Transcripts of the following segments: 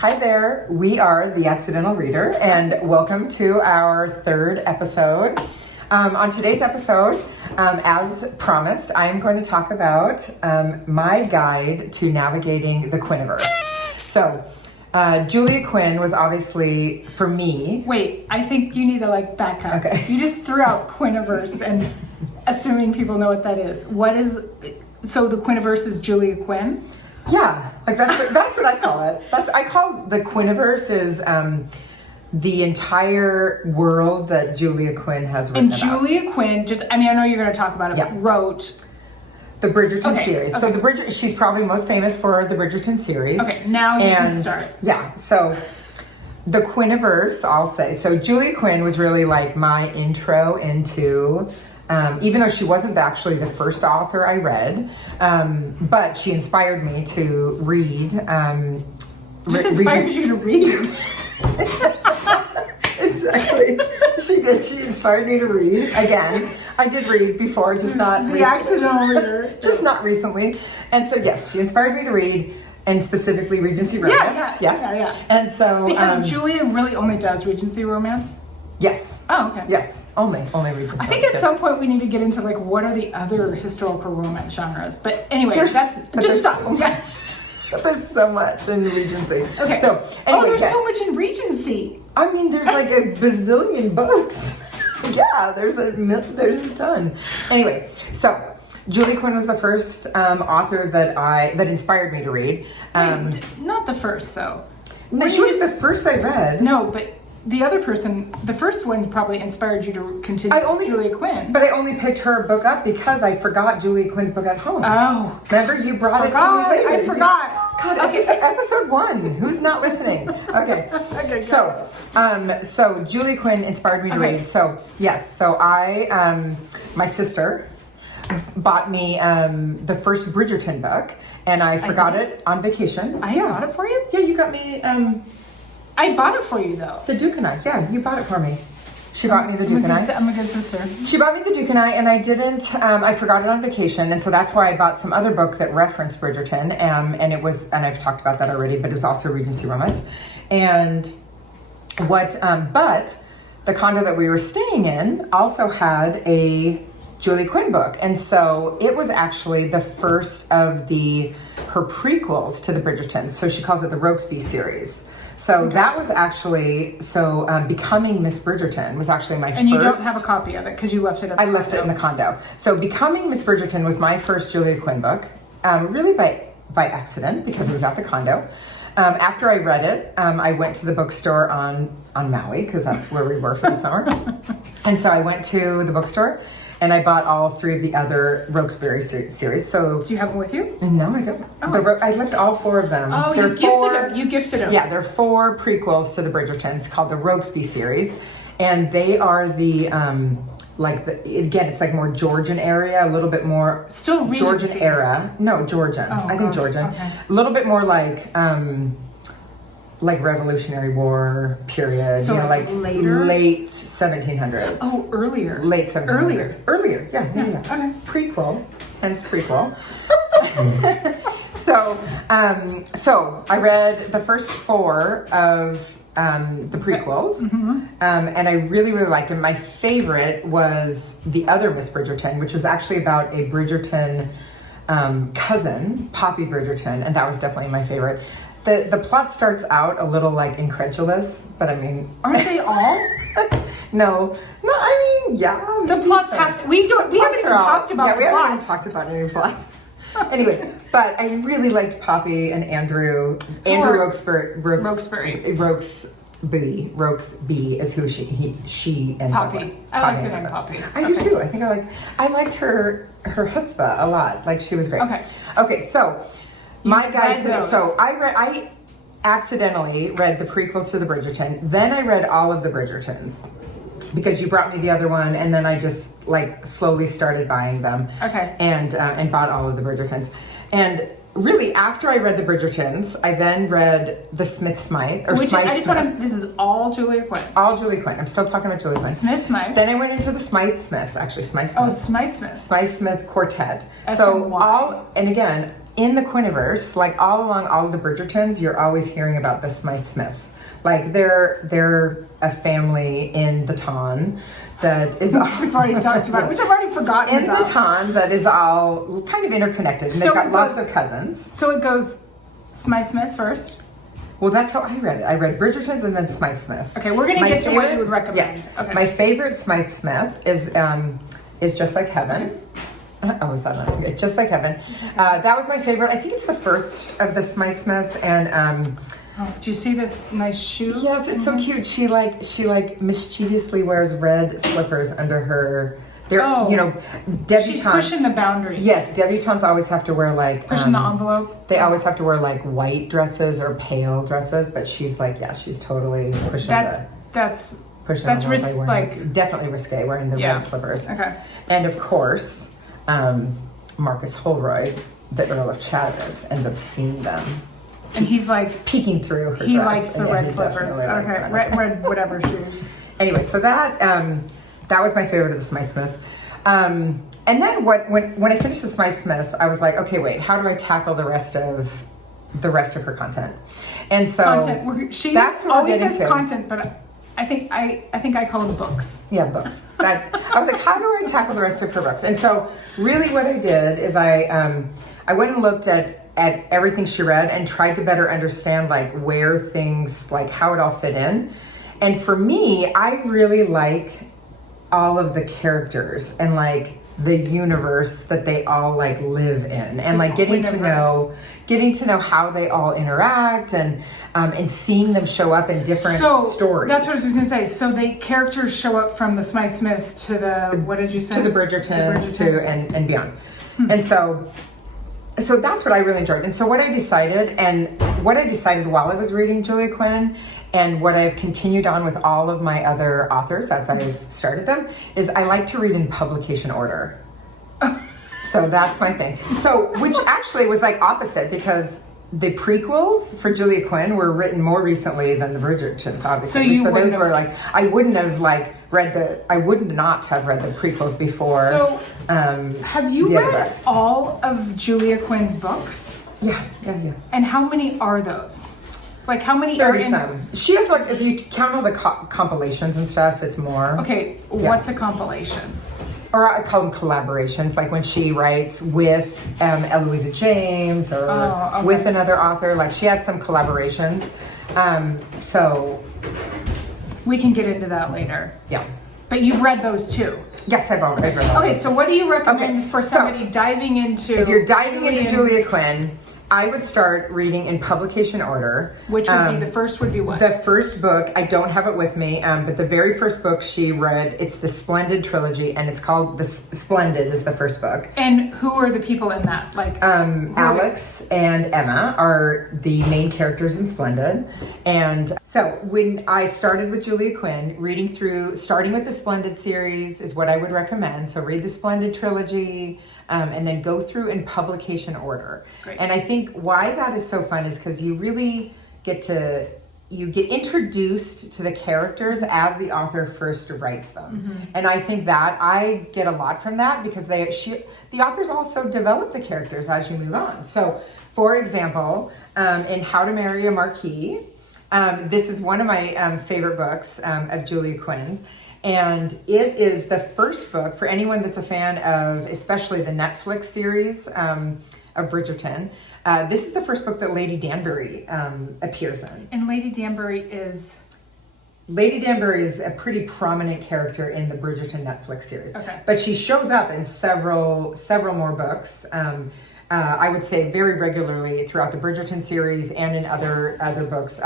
Hi there, we are The Accidental Reader, and welcome to our third episode. On today's episode, as promised, I am going to talk about my guide to navigating the Quinniverse. So, Julia Quinn was obviously, for me... Wait, I think you need to back up. Okay. You just threw out Quinniverse and assuming people know what that is. So the Quinniverse is Julia Quinn? Yeah, that's what I call it. I call the Quinniverse is the entire world that Julia Quinn has written about. And Julia Quinn, I know you're going to talk about it, but wrote... The Bridgerton series. Okay. So she's probably most famous for the Bridgerton series. Okay, now you can start. Yeah, so the Quinniverse, I'll say. So Julia Quinn was really my intro into... even though she wasn't actually the first author I read, but she inspired me to read. She inspired you to read? Exactly. She did. She inspired me to read. Again, I did read before, just not... The Accidental Reader. Just not recently. And so, yes, she inspired me to read, and specifically Regency romance. Yeah. And so... Because Julia really only does Regency romance? Yes. Oh, okay. Yes, only Regency. I think at some point we need to get into what are the other historical romance genres. But anyway, stop. But there's so much in Regency. Okay. So anyway, there's so much in Regency. I mean, there's a bazillion books. Yeah, there's a ton. Anyway, so Julia Quinn was the first author that inspired me to read. Not the first though. No, she was the first I read. No, but the other person, the first one probably inspired you to continue Julia Quinn. But I only picked her book up because I forgot Julia Quinn's book at home. Oh. Remember, you brought it to me later. I forgot. God, episode 1. Who's not listening? Okay. Okay. So Julia Quinn inspired me to read. So, yes. So my sister bought me the first Bridgerton book, and I forgot it on vacation. I bought it for you? Yeah, you got me... I bought it for you, though. The Duke and I. Yeah, you bought it for me. She bought me the Duke and I. I'm a good sister. She bought me the Duke and I, and I didn't, I forgot it on vacation, and so that's why I bought some other book that referenced Bridgerton, and I've talked about that already, but it was also Regency romance. And but the condo that we were staying in also had a Julia Quinn book, and so it was actually the first of her prequels to the Bridgerton, so she calls it the Rokesby series. So that was actually, Becoming Miss Bridgerton was actually my first. And you don't have a copy of it because you left it at the condo. I left it in the condo. So Becoming Miss Bridgerton was my first Julia Quinn book, really by accident because it was at the condo. After I read it, I went to the bookstore on Maui because that's where we were for the summer. And so I went to the bookstore and I bought all 3 of the other Rokesby series. So do you have them with you? No, I don't. Oh. I left all 4 of them. Oh, you gifted them. Yeah, there are 4 prequels to the Bridgertons called the Rokesby series, and they are the again, it's more Georgian area, a little bit more still Regency. Georgian era. No, Georgian. Oh, I think Georgian. Okay. A little bit more like Revolutionary War period, so later? Late 1700s. Oh, earlier. Late 1700s. Earlier. Yeah. Okay. Prequel, hence prequel. So I read the first 4 of the prequels, and I really, really liked them. My favorite was The Other Miss Bridgerton, which was actually about a Bridgerton cousin, Poppy Bridgerton, and that was definitely my favorite. The plot starts out a little incredulous, but I mean, aren't they all? No. I mean, yeah. The plots we haven't even talked about the plots. We haven't even talked about any plots. Anyway, but I really liked Poppy and Andrew. Andrew Rokesby. Rokesby is who she ends up with. I like her name Poppy. I do too. I think I liked her chutzpah a lot. She was great. Okay, so my guide to I accidentally read the prequels to the Bridgerton. Then I read all of the Bridgertons because you brought me the other one, and then I just slowly started buying them. Okay. And bought all of the Bridgertons. And really, after I read the Bridgertons, I then read the Smythe-Smith. This is all Julia Quinn. All Julia Quinn. I'm still talking about Julia Quinn. Smythe-Smith. Then I went into the Smythe-Smith, actually. Smythe-Smith. Oh, Smythe-Smith. Smythe-Smith Quartet. S-M-Y. And again, in the Quinniverse, like all along all of the Bridgertons, you're always hearing about the Smythe-Smiths. Like they're a family in the Ton that is all, we've already talked about, which I've already forgotten in about. the Ton that is all kind of interconnected, and So they've got it lots goes- of cousins. So it goes Smythe-Smith first. Well, that's how I read it. I read Bridgertons and then Smythe-Smith. Okay, we're gonna get to what you would recommend. Yes, Okay. my favorite Smythe-Smith is Just Like Heaven. Oh, is that not good? Just Like Heaven. That was my favorite. I think it's the first of the Smythe-Smiths, and Oh, do you see this nice shoe? yes, it's so cute. She mischievously wears red slippers under her. They're debutantes. She's pushing the boundaries. Yes, debutantes always have to wear like Pushing the envelope. They always have to wear like white dresses or pale dresses, but she's like, she's totally pushing That's pushing that's the envelope by wearing, like definitely risque wearing the red slippers. Okay. And of course, Marcus Holroyd, the Earl of Chavez, ends up seeing them. And he's like Peeking through her he dress. likes the And red he slippers. definitely likes Okay, them. red whatever shoes. Anyway, so that was my favorite of the Smythe-Smiths. And then when I finished the Smythe-Smiths, I was like, okay, wait, how do I tackle the rest of her content? And so She that's what always we're says getting to. content, but I think I call them books. Yeah, books. I was like, how do I tackle the rest of her books? And so really what I did is I went and looked at everything she read and tried to better understand like where things, like how it all fit in. And for me, I really like all of the characters and like the universe that they all like live in, and like getting to know how they all interact and seeing them show up in different stories. That's what I was just gonna say. So the characters show up from the Smythe-Smith to the, what did you say? To the Bridgertons, and beyond. And so that's what I really enjoyed. And so what I decided while I was reading Julia Quinn, and what I've continued on with all of my other authors as I've started them, is I like to read in publication order. So that's my thing. So, which actually was like opposite, because the prequels for Julia Quinn were written more recently than the Bridgertons, obviously. So those were like, I would not have read the prequels before. So, have you read rest. all of Julia Quinn's books? Yeah. And how many are those? Like how many 30 are in? some. She has like, if you count all the compilations and stuff, it's more. Okay, what's a compilation? Or I call them collaborations, like when she writes with Eloisa James or with another author. Like she has some collaborations. So we can get into that later. Yeah. But you've read those too. Yes, I've read them. Okay, so what do you recommend for somebody diving into? If you're diving into Julia Quinn, I would start reading in publication order. Which would be, the first would be what? The first book, I don't have it with me, but the very first book she read, it's the Splendid trilogy, and it's called Splendid is the first book. And who are the people in that? Like Alex and Emma are the main characters in Splendid. And so when I started with Julia Quinn, starting with the Splendid series is what I would recommend. So read the Splendid trilogy, and then go through in publication order. Great. And I think why that is so fun is because you really get introduced to the characters as the author first writes them. Mm-hmm. And I think that I get a lot from that, because the authors also develop the characters as you move on. So for example, in How to Marry a Marquis, this is one of my favorite books of Julia Quinn's. And it is the first book for anyone that's a fan of, especially the Netflix series of Bridgerton. This is the first book that Lady Danbury appears in. And Lady Danbury is a pretty prominent character in the Bridgerton Netflix series. Okay. But she shows up in several more books. I would say very regularly throughout the Bridgerton series and in other books,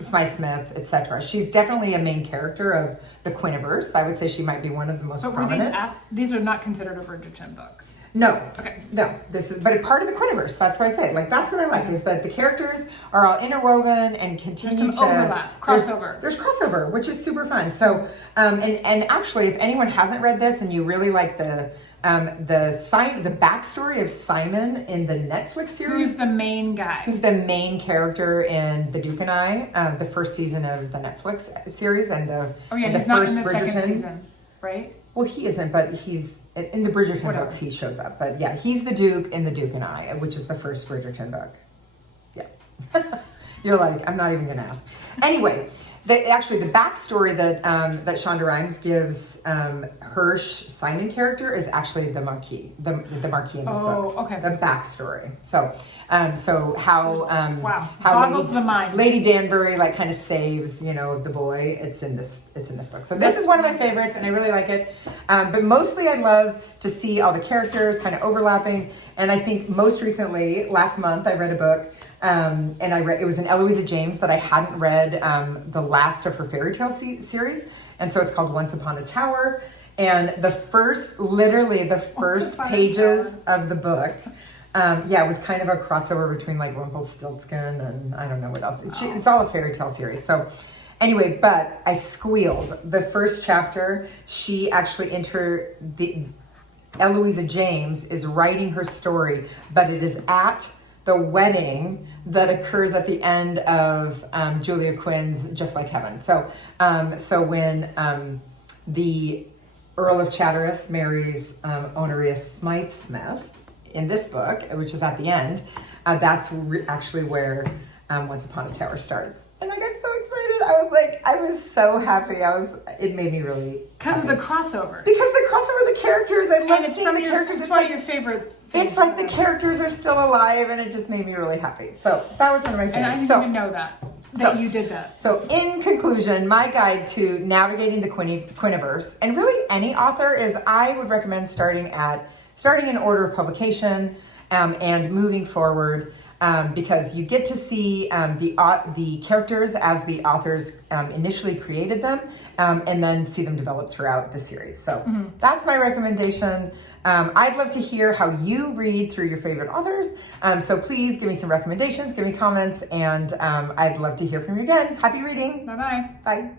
Smythe-Smith, etc. She's definitely a main character of the Quinniverse. I would say she might be one of the most prominent. These are not considered a Bridgerton book. No. Okay. No. But a part of the Quinniverse. That's what I say. Like that's what I like, is that the characters are all interwoven and continue There's some overlap, crossover. There's crossover, which is super fun. So, and actually, if anyone hasn't read this and you really like the backstory of Simon in the Netflix series. Who's the main guy? Who's the main character in The Duke and I, the first season of the Netflix series, and the he's first not in the Bridgerton second season, right? Well, he isn't, but he's in the Bridgerton Whatever. books he shows up, but yeah, he's the Duke in The Duke and I, which is the first Bridgerton book. Yeah. You're like, I'm not even gonna ask. Anyway, the backstory that that Shonda Rhimes gives her Simon character is actually the Marquis, the Marquis in this book. Oh, okay. The backstory. So how Wow. how Boggles the mind. Lady Danbury like kind of saves the boy. It's in this book. So this is one of my favorites, and I really like it. But mostly I love to see all the characters kind of overlapping. And I think most recently, last month, I read a book. And it was an Eloisa James that I hadn't read the last of her fairy tale series, and so it's called Once Upon a Tower. And literally the first pages of the book, it was kind of a crossover between like Rumpelstiltskin and I don't know what else. It's all a fairy tale series. So anyway, but I squealed the first chapter. She actually Eloisa James is writing her story, but it is at the wedding that occurs at the end of Julia Quinn's Just Like Heaven. So when the Earl of Chatteris marries Honorius Smythe-Smith in this book, which is at the end, that's actually where Once Upon a Tower starts. And I got so excited. I was so happy. It made me really Because of the crossover. Because the crossover, the characters, I love seeing the characters. It's one of your favorite. It's like the characters are still alive, and it just made me really happy. So that was one of my favorites. And I didn't even know that you did that. So in conclusion, my guide to navigating the Quinniverse, and really any author, is I would recommend starting in order of publication and moving forward. Because you get to see the characters as the authors initially created them, and then see them develop throughout the series. So that's my recommendation. I'd love to hear how you read through your favorite authors. So please give me some recommendations, give me comments, and I'd love to hear from you again. Happy reading. Bye-bye. Bye.